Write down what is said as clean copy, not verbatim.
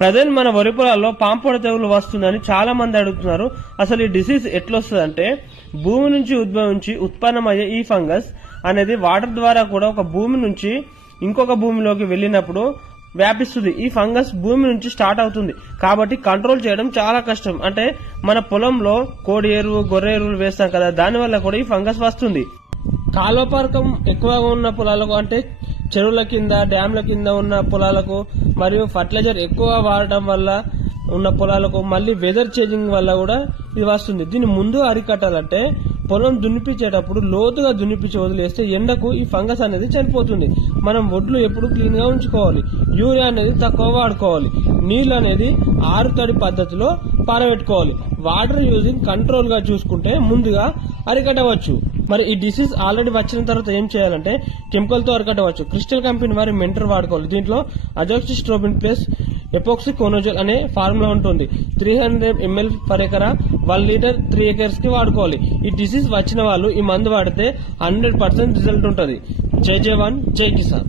Present మన వరి పొలాల్లో పాంపొడ తెగులు వస్తుందని చాలా మంది అడుగుతున్నారు. అసలు ఈ డిసీజ్ ఎట్లొస్తుందంటే భూమి నుంచి ఉద్భవించి ఉత్పన్నమయ్యే ఈ ఫంగస్ అనేది వాటర్ ద్వారా కూడా ఒక భూమి నుంచి ఇంకొక భూమిలోకి వెళ్ళినప్పుడు వ్యాపిస్తుంది. ఈ ఫంగస్ భూమి నుంచి స్టార్ట్ అవుతుంది కాబట్టి కంట్రోల్ చేయడం చాలా కష్టం. అంటే మన పొలంలో కోడి ఎరువు గొర్రె ఎరువులు వేస్తాం కదా, దానివల్ల కూడా ఈ ఫంగస్ వస్తుంది. కాలువపారకం ఎక్కువగా ఉన్న పొలాలకు అంటే చెరువుల కింద డ్యాంల కింద ఉన్న పొలాలకు మరియు ఫర్టిలైజర్ ఎక్కువ వాడటం వల్ల ఉన్న పొలాలకు మళ్ళీ వెదర్ చేంజింగ్ వల్ల కూడా ఇది వస్తుంది. దీన్ని ముందు అరికట్టాలంటే పొలం దున్నిపించేటప్పుడు లోతుగా దున్నిపించి వదిలేస్తే ఎండకు ఈ ఫంగస్ అనేది చనిపోతుంది. మనం ఒడ్లు ఎప్పుడు క్లీన్ గా ఉంచుకోవాలి. యూరియా అనేది తక్కువ వాడుకోవాలి. నీళ్లు అనేది ఆరుతడి పద్ధతిలో పారబెట్టుకోవాలి. వాటర్ యూజింగ్ కంట్రోల్ గా చూసుకుంటే ముందుగా అరికట్టవచ్చు. మరి ఈ డిసీజ్ ఆల్రెడీ వచ్చిన తర్వాత ఏం చేయాలంటే కెమికల్ తో అరికట్టవచ్చు. క్రిస్టల్ కంపెనీ వారి మెంటర్ వాడుకోవాలి. దీంట్లో అజోక్సిస్ట్రోబిన్ ప్లస్ ఎపోక్సికోనోజోల్ అనే ఫార్ములా ఉంటుంది. 300 ml per ఎకరా 1 లీటర్ 3 acres కి వాడుకోవాలి. ఈ డిసీజ్ వచ్చిన వాళ్ళు ఈ మందు వాడితే 100% రిజల్ట్ ఉంటుంది. జై జవాన్ జై కిసాన్.